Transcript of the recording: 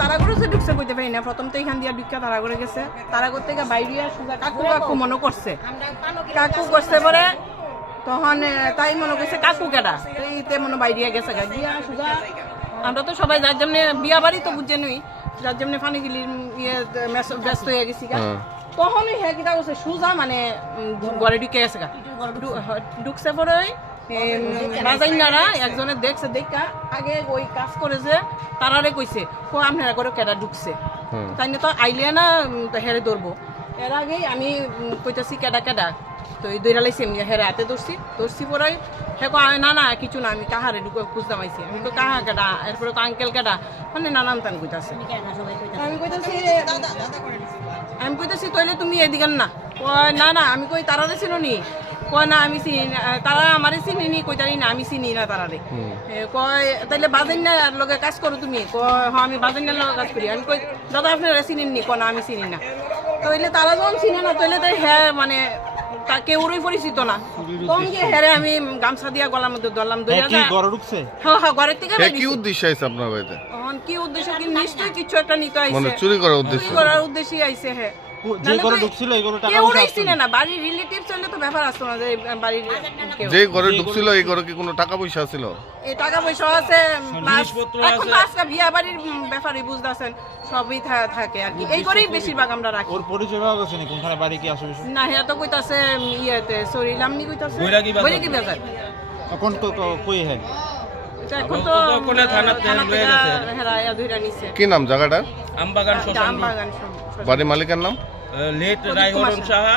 তারা করেছে ঢুকছে কইতে পারি না, প্রথম তো এখান দিয়ে ঢুকা তারা করে গেছে, তারা করতে গিয়ে বাইরে সুজা কাকু কাকু মনে করছে, কাকু করছে পরে তখন তাই মনে করছে কাকু কেডা, এইতে মনে বাইরে গেছে গিয়া সুজা। আমরা তো সবাই যার জন্য বিয়া বাড়ি তো বুঝে নই, যার জন্য ফানিগিলির ইয়ে ব্যস্ত হয়ে গেছি গা। তখনই হ্যাঁ কিতা করছে সুজা মানে ঘরে ঢুকে গেছে গা, ঢুকছে পরে রাজাইনারা একজনের দেখছে দেখা আগে ওই কাজ করেছে তারারে কইছে ও আপনারা করে কেডা ঢুকছে, তাই না তো আইলে না হেরে ধরবো। এর আগেই আমি কইতেছি কেডা কেডা, তো এই দৈরা লাইছি আমি হেরে হাতে ধরছি পরে হে না না কিছু না, আমি কাহারে ঢুকে খুঁজতাম আইছি, আমি তো কাহা কেডা, এরপরে তো আঙ্কেল কেডা, মানে নানান তান কইতাছে। আমি কইতেছি তইলে তুমি এদিকে না, কয় না না, আমি কই তারারে চিনো নি, কয় না আমি চিনি তারা আমারে চিনি নি, কই তারি না আমি চিনি না তারারে, কয় তাইলে বাজাইনার লগে কাজ করো তুমি, কয় হ্যাঁ আমি বাজাইনার লগে কাজ করি। আমি কই দাদা আপনারা চিনেন নি, কয় না আমি চিনি না। তইলে তারা যখন চিনে না তইলে তো হ্যাঁ মানে কেউরই পরিচিত না, তখন গিয়ে হ্যাঁ আমি গামছা দিয়া গলার মধ্যে ধরলাম, হ্যাঁ ঘরের থেকে কি উদ্দেশ্য আছে আপনার বাড়িতে? কি উদ্দেশ্য কি নিশ্চয়ই কিছু একটা নিতে আইছে, মানে চুরি করার উদ্দেশ্য, চুরি করার উদ্দেশ্যই আইছে। হ্যাঁ যে ঘরে ঢুকছিল এই ঘরে টাকা পয়সা ছিল না, বাড়ির রিলেটিভস হলে তো ব্যাপার আসতো না, যে বাড়ির যে ঘরে ঢুকছিল এই ঘরে কি কোনো টাকা পয়সা ছিল? এই টাকা পয়সা আছে, এখন আজকে বিয়া বাড়ির ব্যাপারই বুঝতেছেন সবই থাকে আর কি, এই ঘরেই বেশিরভাগ আমরা রাখি। ওর পরিচয় পাওয়া গেছে না কোনখানে বাড়ি কি আসবে না, হ্যাঁ তো কইতাছে ইয়েতে সরিলামনি কইতাছে বইরাকি বাজার, কোন কই হ্যাঁ এখন তো কোলে থানাতে লয়ে গেছে, হেরায়া ধইরা নিছে। কি নাম জায়গাটার? আমবাগান বাড়ির মালিকের নাম? লেট রায়হরণ সাহা।